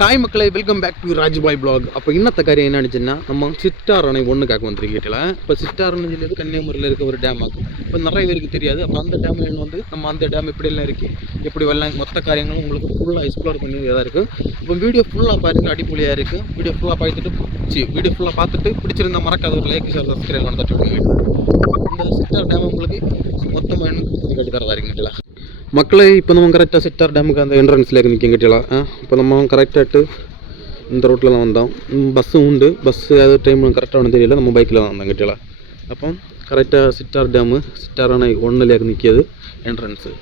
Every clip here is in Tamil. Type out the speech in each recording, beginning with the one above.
ஹாய் மக்களை, welcome back to Rajbhai blog. அப்போ இன்னத்த காரியம் என்ன நினச்சுன்னா, நம்ம சிட்டார் அணை ஒன்று காக்க வந்துருக்கீங்கள. இப்போ சிட்டார் அணை சொல்லியது கன்னியாகுமரியில் இருக்க ஒரு டேம் ஆகும். இப்போ நிறைய பேருக்கு தெரியாது. அப்போ அந்த டேமில் வந்து நம்ம அந்த டேம் எப்படியெல்லாம் இருக்குது, எப்படி வரலாம், மொத்த காரியங்களும் உங்களுக்கு ஃபுல்லாக எக்ஸ்ப்ளோர் பண்ணி இதாக இருக்குது. இப்போ வீடியோ ஃபுல்லாக பாருங்கள், அடிப்பொலியாக இருக்குது. வீடியோ ஃபுல்லாக பார்த்துட்டு பிடிச்சிருந்த மறக்காத ஒரு லைக் ஷேர் சப்ஸ்கிரைப் பண்ண தட்டு. இந்த சிட்டார் டேம் உங்களுக்கு மொத்தமாக என்ன கட்டி தரதா இருக்குங்களா மக்களை. இப்போ நம்ம கரெக்டாக சிட்டார் டேமுக்கு அந்த என்ட்ரன்ஸில் நிற்கும் கட்டிடலாம். இப்போ நம்ம கரெக்டாகிட்டு இந்த ரோட்டில் தான் வந்தோம். பஸ்ஸும் உண்டு, பஸ்ஸு அது டைம் கரெக்டாக ஒன்றும் தெரியல. நம்ம பைக்கில் தான் வந்தோம் கட்டிடலாம். அப்போ கரெக்டாக சிட்டார் டேமு சிட்டார் அணை ஒன்றுலேயே நிற்கிது என்ட்ரன்ஸு.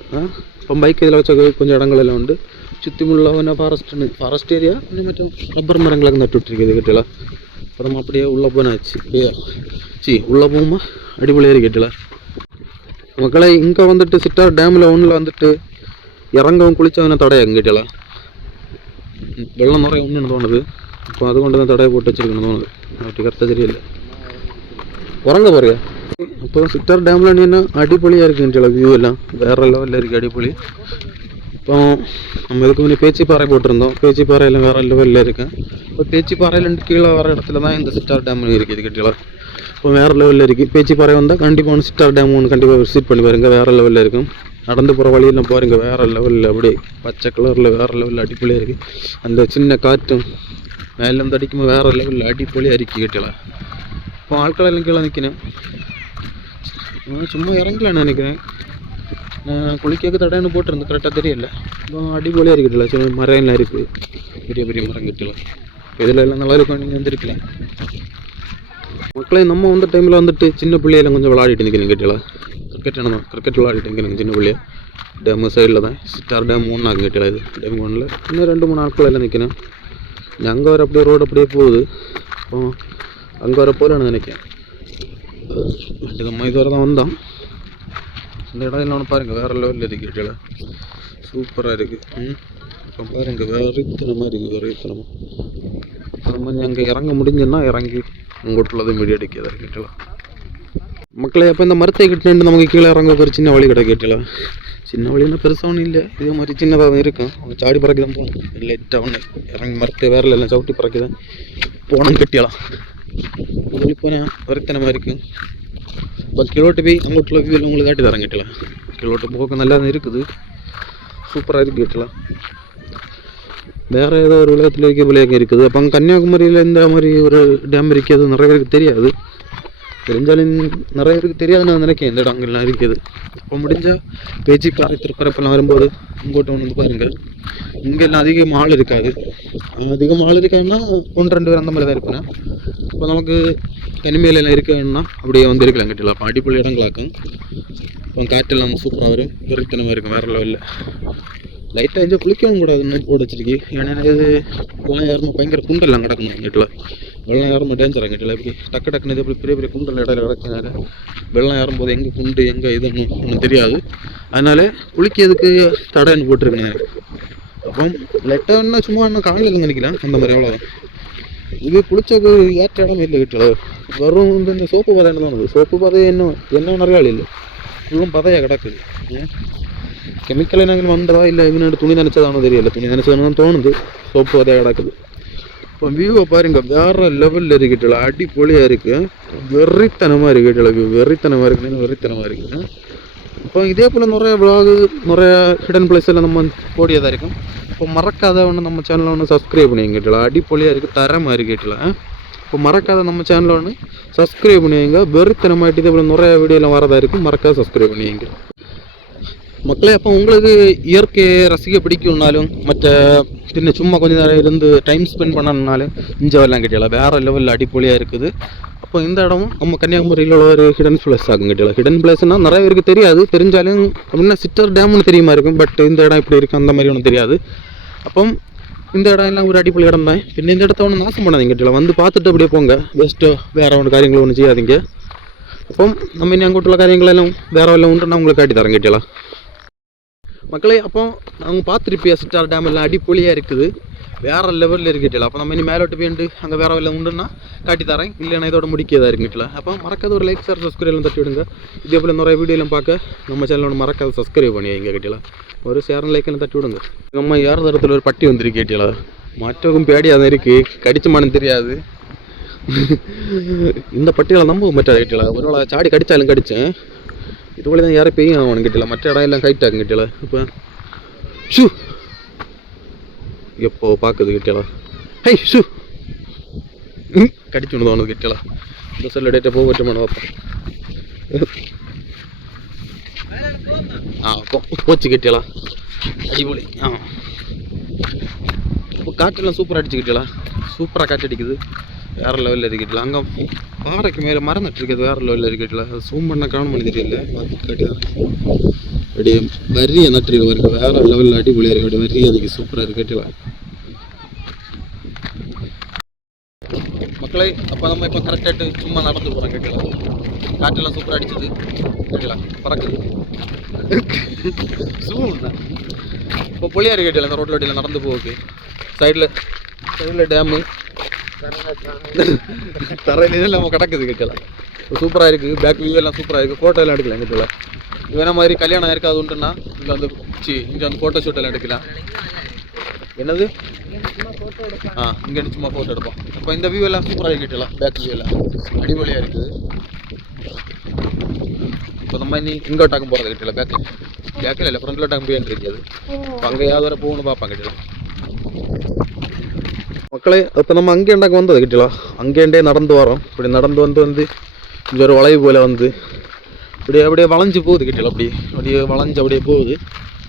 இப்போ பைக் இதில் வச்ச கொஞ்சம் இடங்களெல்லாம் உண்டு. சுற்றி முள்ள ஃபாரஸ்ட் ஏரியா இன்னும் மட்டும் ரப்பர் மரங்களுக்கு நட்டு விட்டுருக்குது கட்டிடலாம். இப்போ நம்ம அப்படியே உள்ளே போனாச்சு. உள்ளே போகுமா அடிப்பொலி ஏறி கட்டிடலாம். மக்களை இங்கே வந்துட்டு சிட்டார் டேமில் ஒன்றில் வந்துட்டு இறங்கவும் குளித்தவன தடையை கேட்டலாம். வெள்ளம் நிறைய ஒன்றுன்னு தோணுது. இப்போ அது கொண்டு தான் தடையை போட்டு வச்சுருக்கணும் தோணுது. அப்படி கரெக்டாக தெரியல. உறங்க பாருங்க. இப்போ சிட்டார் டேமில் நீன்னா அடிப்பொலியாக இருக்குன்ட்டு வியூ எல்லாம் வேறு லெவலில் இருக்குது அடிப்பொலி. இப்போ நம்ம இதுக்கு முன்னே பேச்சிப்பாறை போட்டிருந்தோம். பேச்சிப்பாறையில் வேறு லெவலில் இருக்கேன். இப்போ பேச்சிப்பாறையிலேருந்து கீழே வர இடத்துல தான் இந்த சிட்டார் டேம் இருக்குது கட்டிடலாம். இப்போ வேறு லெவலில் இருக்குது. பேச்சிப்பாறை வந்தால் கண்டிப்பாக சிட்டார் டேம் ஒன்று கண்டிப்பாக விசிட் பண்ணி பாருங்கள். வேறு லெவலில் இருக்கும். நடந்து போகிற வழியெல்லாம் பாருங்கள், வேறு லெவலில் அப்படியே பச்சை கலரில் வேறு லெவலில் அடிப்பொலியாக இருக்குது. அந்த சின்ன காற்றும் மேலேருந்து அடிக்கும்போது வேறு லெவலில் அடிப்பொலியாக அரிக்கி கட்டலாம். இப்போ ஆட்களெல்லாம் கீழே நிற்கிறேன். சும்மா இறங்கலான்னு நினைக்கிறேன். நான் குளிக்க தடைன்னு போட்டிருந்தேன், கரெக்டாக தெரியல. இப்போ அடிப்பொலியாக இருக்கட்டல. சின்ன மரம் இருக்குது, பெரிய பெரிய மரம் கட்டலாம். இதில் எல்லாம் நல்லா இருக்கும். நீங்கள் வந்துருக்கலாம் மக்களே. நம்ம வந்த டைமில் வந்துட்டு சின்ன பிள்ளையில கொஞ்சம் விளையாடிட்டு நிற்கிறேன் கேட்டலாம். கிரிக்கெட் விளையாடிட்டு நிற்கிறேன் சின்ன பிள்ளைய. டேமு சைடில் தான் சிட்டார் டேம் ஒன்று ஆகும் கேட்டலாம். இது டேம் ஒன்றில் இன்னும் 2-3 நாட்கள் எல்லாம் நிற்கிறேன். அங்கே வர அப்படியே ரோடு அப்படியே போகுது. இப்போ அங்கே வர போல நான் நினைக்கிறேன். நம்ம இது வரை தான் வந்தோம். இந்த இடம் எல்லாம் ஒன்று பாருங்கள், வேறு லெவலில் இருக்குது கேட்டலாம். சூப்பராக இருக்குது. இப்போ பாருங்கள், வெறித்தனமாக இருக்குது. வெறித்தனமாக அது மாதிரி அங்கே இறங்க முடிஞ்சுன்னா இறங்கி உங்கள்கிட்ட வீடியோ எடுக்கிறதா கேட்டலாம். மக்களை அப்போ இந்த மரத்தை கிட்டேன்னு நமக்கு கீழே இறங்க ஒரு சின்ன வழி கடை கேட்டலாம். சின்ன வழின்னா பெருசாக ஒன்றும் இல்லை, இதே மாதிரி சின்னதாக தான் இருக்கும். அவங்க சாடி பறக்கி தான் போகணும். லைட்டாக ஒன்று இறங்கி மரத்தை வேறு எல்லாம் சவுட்டி பறக்கி தான் போகணும் கட்டியலாம். அப்படி போனேன் வரைத்தனமாக இருக்குது. இப்போ கிலோட்டு போய் அங்கோட்டில் வியூவில் உங்களுக்கு காட்டி தரேன் கேட்டலாம். கிலோட்டு போக நல்லா தான் இருக்குது. சூப்பராக இருக்குது கேட்டலாம். வேறு ஏதோ ஒரு உலகத்தில் இருக்க பிள்ளைங்க இருக்குது. அப்போ அங்கே கன்னியாகுமரியில் இந்த மாதிரி ஒரு டேம் இருக்கிறது நிறைய பேருக்கு தெரியாது. தெரிஞ்சாலும் நிறைய பேருக்கு தெரியாதுன்னு நான் நினைக்கிறேன். இந்த இடங்கள்லாம் இருக்குது. இப்போ முடிஞ்சால் பேச்சிப்பாறை திருப்பரப்பெல்லாம் வரும்போது இங்கோட்ட ஒன்று வந்து பாருங்கள். இங்கெல்லாம் அதிகமாக ஆள் இருக்காது. அதிகமாக ஆள் இருக்காதுன்னா 1-2 பேர் அந்த மாதிரி தான் இருப்பேன். இப்போ நமக்கு தனிமையிலலாம் இருக்குன்னா அப்படியே வந்து இருக்கலாம் கட்டிடலாம். அப்போ அடிப்பொலி இடங்களாக்கும். இப்போ காற்றெல்லாம் சூப்பராக வரும். வெறித்தனமாக இருக்கும் வேறு லெவலில். லைட்டாக எஞ்சால் குளிக்கவும் கூடாதுன்னு போட்டு வச்சிருக்கு. ஏன்னா இது வெள்ளம் ஏறணும், பயங்கர குண்டெல்லாம் கிடக்கணும் வீட்டில். வெள்ளம் ஏறணும் டேஞ்சர் எங்கிட்ட. இப்படி டக்குன்னு இது இப்படி பெரிய பெரிய குண்டல் இடையில கிடக்கினால வெள்ளம் ஏறும்போது எங்கே குண்டு எங்கே இதுன்னு ஒன்றும் தெரியாது. அதனால குளிக்கிறதுக்கு தடைன்னு போட்டிருக்கேன். அப்போ லைட்டாக சும்மா இன்னும் காலையில் நினைக்கிறேன் அந்த மாதிரி அவ்வளோதான். இது குளிச்சது ஏற்ற இடம் இல்லை வீட்டில். வரும் இந்த சோப்பு பாதை என்ன தோணுது. சோப்பு பாதை என்ன நிறைய ஆள் இல்லை, ஃபுல்லும் பதையாக கிடக்குது. கெமிக்கல் என்னங்க வந்ததா இல்லை இவனோட துணி நினச்சதானோ தெரியல. துணி நினச்சதானு தான் தோணுது. சோப்பு அதே கிடக்குது. இப்போ வியூவை பாருங்க, வேறு லெவலில் இருக்குல்ல, அடிப்பொலியாக இருக்குது. வெறித்தனமாக இருக்குல்ல, வியூ வெறித்தனமாக இருக்குன்னு வெறித்தனமாக இருக்குது. இப்போ இதே போல் நிறைய விளாகு நிறைய ஹிடன் பிளேஸ் எல்லாம் நம்ம போடியதாக இருக்கும். இப்போ மறக்காத ஒன்று நம்ம சேனலில் ஒன்று சப்ஸ்கிரைப் பண்ணிக்கிட்டலாம். அடிப்பொலியாக இருக்குது, தரமாக இருக்குல்ல. இப்போ மறக்காத நம்ம சேனலில் ஒன்று சப்ஸ்கிரைப் பண்ணுவீங்க. வெறித்தனமாகிட்டு இதே போல் நிறைய வீடியோலாம் வரதாக இருக்கும். மறக்காத சப்ஸ்கிரைப் பண்ணுவீங்க மக்களே. அப்போ உங்களுக்கு இயற்கையை ரசிக்க பிடிக்கும்னாலும் மற்ற சின்ன சும்மா கொஞ்சம் நேரம் இருந்து டைம் ஸ்பெண்ட் பண்ணணுன்னாலும் இஞ்சவெல்லாம் கிட்டலாம். வேறு லெவலில் அடிப்பொலியாக இருக்குது. அப்போ இந்த இடமும் நம்ம கன்னியாகுமரியில் உள்ள ஒரு ஹிடன் பிளேஸ் ஆகும் கிட்டலாம். ஹிடன் பிளேஸ்னால் நிறைய பேருக்கு தெரியாது. தெரிஞ்சாலும் அப்படின்னா சிட்டர் டேம்னு தெரியுமா இருக்கும். பட் இந்த இடம் இப்படி இருக்குது அந்த மாதிரி ஒன்றும் தெரியாது. அப்போ இந்த இடம் எல்லாம் ஒரு அடிப்பொலி இடம் தான். பின்ன இந்த இடத்த ஒன்று நாசம் பண்ணாதீங்க கிட்டலாம். வந்து பார்த்துட்டு அப்படியே போங்க. பெஸ்ட்டு வேறு ஒன்று காரியங்களும் ஒன்றும் செய்யாதீங்க. அப்போ நம்ம இனி அங்கோட்டுள்ள காரியங்களெல்லாம் வேறு எல்லாம் உண்டு நான் உங்களுக்கு காட்டி தரேன் கிட்டலாம் மக்களே. அப்போ அவங்க பார்த்துருப்பியா சிட்டார் டேம் எல்லாம் அடிப்பொலியாக இருக்குது. வேறு லெவலில் இருக்கிட்டல. அப்போ நம்ம இனி மேலோட்டு போயிட்டு அங்கே வேறு எல்லாம் உண்டுன்னா காட்டி தரேன். இல்லைன்னா இதோட முடிக்கிறதா இருக்குங்கிட்டல. அப்போ மறக்காத ஒரு லைக் சார் சப்ஸ்கிரைப்லாம் தட்டி விடுங்க. இதே போல் நிறைய வீடியோலாம் பார்க்க நம்ம சேனல் ஒன்று மறக்காத சப்ஸ்கிரைப் பண்ணி எங்கே கேட்டலாம். ஒரு ஷேர் லைக்கெல்லாம் தட்டி விடுங்க. நம்ம யார் தரத்தில் ஒரு பட்டி வந்துருக்கு கேட்டலாம். மாற்றவும் பேடியாக தான் இருக்கு, கடிச்சுமானு தெரியாது. இந்த பட்டியலை நம்ப மாட்டாது கிட்டல, ஒரு சாடி கடிச்சாலும் கடிச்சேன். இதுபோல தான் யாரும் பெய்யும் அவனு கிட்டல, மற்ற இடம் எல்லாம் கைட்டாங்க கிட்டல. இப்போ ஷூ எப்போ பார்க்குது கிட்டல, ஹை ஷூ கடிச்சு விடுது அவனுக்கு கிட்டல. இந்த செல்ல டேட்டை போகட்டுமான பார்ப்பேன். போச்சு கிட்டலாம், அடிபொலி. இப்போ காற்றெல்லாம் சூப்பராக அடிச்சுக்கிட்டலாம், சூப்பராக காற்று அடிக்குது, வேறு லெவலில் இருக்கிட்டல. அங்கே பாறைக்கு மேலே மரம் நட்டுருக்குது, வேறு லெவலில் இருக்கிட்டல. அது ஜூம் பண்ண காணும் பண்ணி தெரியல, பார்த்து காட்டிதான் அப்படியே வரியை நட்டுருக்கு பாருங்க, வேறு லெவலில் அடிபொலியாக இருக்கு. அப்படியே வரி அதுக்கு சூப்பராக இருக்கிட்டலாம் மக்களை. அப்போ நம்ம இப்போ கரெக்டாகிட்டு சும்மா நடந்து போகிறோம் கேட்கலாம். காற்றெல்லாம் சூப்பராக அடிச்சது கேட்கலாம், பறக்குது சூம் தான். இப்போ புளியாரி கேட்டல, இந்த ரோட்டில் வட்டியில் நடந்து போகுது. சைடில் டேமு, தரையில நம்ம கிடக்குது கேட்கலாம். சூப்பராக இருக்குது, பேக் வியூ எல்லாம் சூப்பராக இருக்குது. ஃபோட்டோ எல்லாம் எடுக்கலாம் கேட்கல. வேணா மாதிரி கல்யாணம் இருக்காது உண்டுன்னா இங்கே வந்து இங்கே வந்து ஃபோட்டோ ஷூட் எல்லாம் எடுக்கலாம். என்னது இங்கே சும்மா ஃபோட்டோ எடுப்போம். இப்போ இந்த வியூ எல்லாம் சூப்பராக இருக்கிட்டலாம், பேக் வியூ எல்லாம் அடிபொலியாக இருக்குது. இப்போ நம்ம இனி இங்கோட்டாக்கும் போகிறது கிட்டல, பேக்கில் இல்லை ஃப்ரண்ட்டில் டாக்கும் போயின்னு இருக்காது. இப்போ அங்கே யாவது வர போகணும்னு பார்ப்பாங்க கிட்டலாம் மக்களே. இப்போ நம்ம அங்கே எண்டாக்கு வந்தது கிட்டலாம், அங்கேண்டே நடந்து வரோம். இப்படி நடந்து வந்து இங்கே ஒரு வளைவு போல் வந்து அப்படியே வளைஞ்சு போகுது கிட்டலாம். அப்படியே வளைஞ்சு அப்படியே போகுது.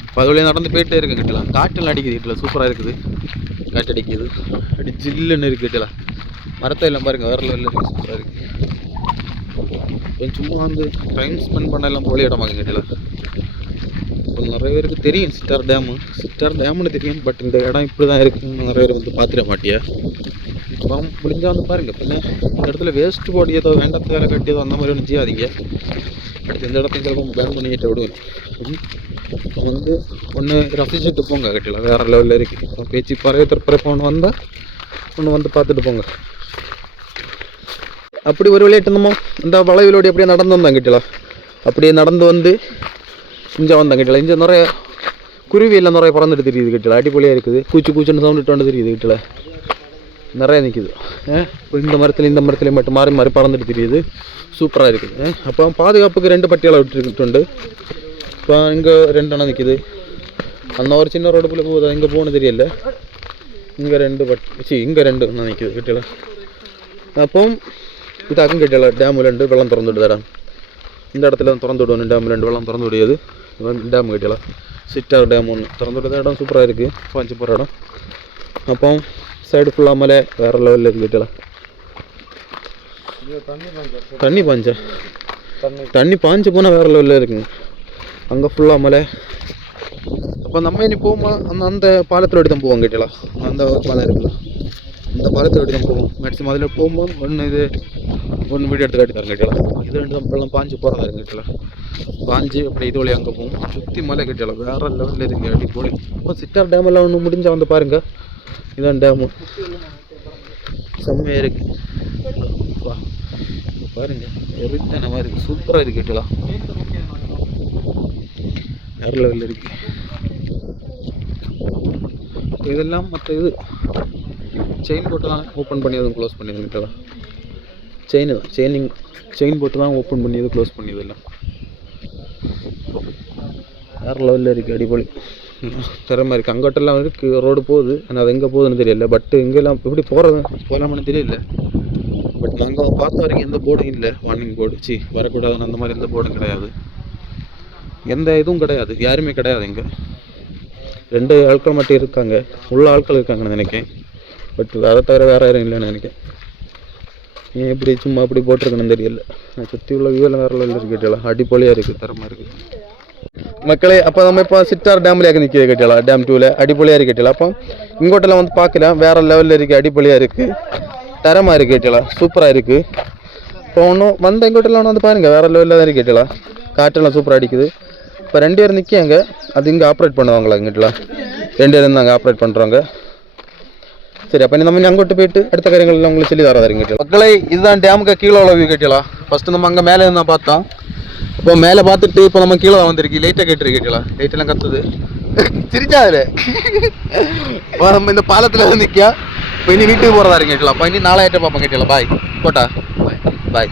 இப்போ அது வழியாக நடந்து போயிட்டே இருக்கு கிட்டலாம். காற்றெல்லாம் அடிக்குது கிட்டலாம், சூப்பராக இருக்குது, காற்று அடிக்குது. அப்படி ஜில்லுன்னு இருக்கு கிட்டலாம். மரத்தை எல்லாம் பாருங்க, வேறு லெவலில் இருக்குது, சூப்பராக இருக்குது. சும்மா வந்து டைம் ஸ்பெண்ட் பண்ண எல்லாம் போல இடமாங்க கிட்டலாம். இப்போ நிறைய பேருக்கு தெரியும் சிட்டார் டேம்னு தெரியும், பட் இந்த இடம் இப்படி தான் இருக்குன்னு நிறைய பேர் வந்து பார்த்துட மாட்டியா. இப்போ முடிஞ்சால் வந்து பாருங்கள். பின்ன இந்த இடத்துல வேஸ்ட் போடியதோ வேண்டாத வேலை கட்டியதோ அந்த மாதிரி ஒன்றும் செய்யாதீங்க. அடுத்து இந்த இடத்துல சிலப்போ பேன் பண்ணிக்கிட்ட விடுவேன். வந்து ஒன்று ரசிச்சுட்டு போங்க கட்டலாம், வேறு லெவலில் இருக்குது. இப்போ பேச்சு பறவை ஒன்று வந்தால் ஒன்று வந்து பார்த்துட்டு போங்க. அப்படி ஒரு விளையாட்டு நம்ம இந்த வளைவிலோடி அப்படியே நடந்து வந்தாங்க கிட்டலாம். அப்படியே நடந்து வந்து இங்கே வந்தாங்க கிட்டலாம். இங்கே நிறைய குருவியெல்லாம் நிறைய பறந்துட்டு தெரியுது கிட்டலாம், அடிப்பொலியாக இருக்குது. கூச்சுன்னு சவுண்டுட்டு வந்து தெரியுது கிட்டலாம், நிறைய நிற்கிது. இந்த மரத்துலேயும் மட்டும் மாறி பறந்துட்டு தெரியுது, சூப்பராக இருக்குது. அப்போ பாதுகாப்புக்கு 2 பட்டியலை விட்டுருக்குண்டு. இப்போ இங்கே 2 அணை நிற்கிது. அந்த ஒரு சின்ன ரோடு போல் போகுது, இங்கே போகணும் தெரியல. இங்கே 2 இங்கே 2 அணை நிற்கிது கிட்டலாம். அப்போ இதாக்கும் கிட்டல டேமில் 2 வெள்ளம் திறந்து விடுதாடா. இந்த இடத்துல திறந்து விடுவோம், டேமில் 2 வெள்ளம் திறந்து விடுது. டேம் கிட்டலாம் சிட்டார் டேம் ஒன்று திறந்து விடுற இடம் சூப்பராக இருக்குது, பாஞ்சு போகிற இடம். அப்போ சைடு ஃபுல்லாக மலை வேறு லெவலில் இருக்குது கிட்டலாம். தண்ணி பாஞ்சு போனால் வேறு லெவலில் இருக்குங்க. அங்கே ஃபுல்லாக மலை. அப்போ நம்ம இனி போகும்போது அந்த பாலத்தில் ஓடி தான் போவோம் கிட்டலாம். அந்த பாலம் இருக்குல்ல, அந்த பாலத்தில் ஓடி தான் போவோம் மேக்ஸிமம். அதில் போகும்போது ஒன்று வீடியோ எடுத்து காட்டி தரேன் கிட்டலாம். இது 2 நம்மளாம் பாஞ்சு போகிறதா இருக்கு கிட்டலாம். பாஞ்சு அப்படி இது வழி அங்கே போவோம், சுற்றி மலை கிட்டலாம், வேறு லெவலில் இருக்குது அடி போய். இப்போ சிட்டார் டேம் எல்லாம் ஒன்று முடிஞ்சால் வந்து பாருங்கள். இதான் டேமு, செம்மையாக இருக்குது பாருங்கள், எரித்தனமாக இருக்குது, சூப்பராக இருக்குது கிட்டலாம், வேறு லெவலில் இருக்குது. இதெல்லாம் மற்ற இது செயின் போட்டு தான் ஓப்பன் பண்ணி அதுவும் க்ளோஸ் பண்ணி கிட்டலாம். செயின் போட்டு தான் ஓப்பன் பண்ணி அது க்ளோஸ் பண்ணி இதெல்லாம் வேறு லெவலில் இருக்குது, அடிப்பொலி திறமை இருக்குது. அங்கோட்டெல்லாம் இருக்குது ரோடு போகுது, ஆனால் அது எங்கே போகுதுன்னு தெரியல. பட் இங்கெல்லாம் எப்படி போகலாம்னு தெரியல. பட் நாங்கள் பார்த்த வரைக்கும் எந்த போர்டும் இல்லை, வார்னிங் போர்டு வரக்கூடாதுன்னு அந்த மாதிரி எந்த போர்டும் கிடையாது, எந்த இதுவும் கிடையாது, யாருமே கிடையாது. இங்கே 2 ஆட்கள் மட்டும் இருக்காங்க, உள்ள ஆட்கள் இருக்காங்கன்னு நினைக்கிறேன். பட் அதை தவிர வேறு யாரும் இல்லைன்னு நினைக்கிறேன். ஏன் இப்படி சும்மா அப்படி போட்டிருக்கணும்னு தெரியல. சுற்றி உள்ள வியூவில் வேறு லெவலில் இருக்குது, அடிப்பொலியாக இருக்குது, தரமாக இருக்குது மக்களே. அப்போ நம்ம இப்போ சிட்டார் டேம்லேயே நிற்கிது கட்டலாம், டேம் 2ல் அடிப்பொலியாக இருக்குது கட்டலாம். அப்போ இங்கோட்டெல்லாம் வந்து பார்க்கலாம், வேறு லெவலில் இருக்குது, அடிப்பொலியாக இருக்குது, தரமாக இருக்குது கட்டலாம், சூப்பராக இருக்குது. இப்போ ஒன்றும் வந்த இங்கோட்டெல்லாம் ஒன்று வந்து பாருங்கள், வேறு லெவலில் தான் இருக்குது கட்டலாம், காற்றெல்லாம் சூப்பராக அடிக்குது. இப்போ 2 பேர் நிற்காங்க, அது இங்கே ஆப்ரேட் பண்ணுவாங்களா இங்கிட்டலாம், 2 பேர் இருந்தாங்க ஆப்ரேட் பண்ணுறாங்க. சரி, அப்போ நம்ம அங்கோட்டு போயிட்டு அடுத்த காரியங்கள்லாம் உங்களுக்கு சொல்லி தராதுங்க மக்களை. இதுதான் டேமுக்கு கீழே உள்ள வியூ கட்டலாம். ஃபஸ்ட்டு நம்ம அங்கே மேலே இருந்தால் பார்த்தோம். இப்போ மேலே பார்த்துட்டு இப்போ நம்ம கீழே வந்திருக்கு, லைட்டாக கேட்டுருக்கு கேட்டலாம், லைட்டெல்லாம் கத்துது, சிரிச்சாரு. நம்ம இந்த பாலத்தில் வந்து நிற்க. இப்போ இனி வீட்டுக்கு போகிறதா இருக்கு கேட்டலாம். அப்போ இனி நாளாயிட்ட பார்ப்போம் கேட்டலாம். பாய் போட்டா பாய்.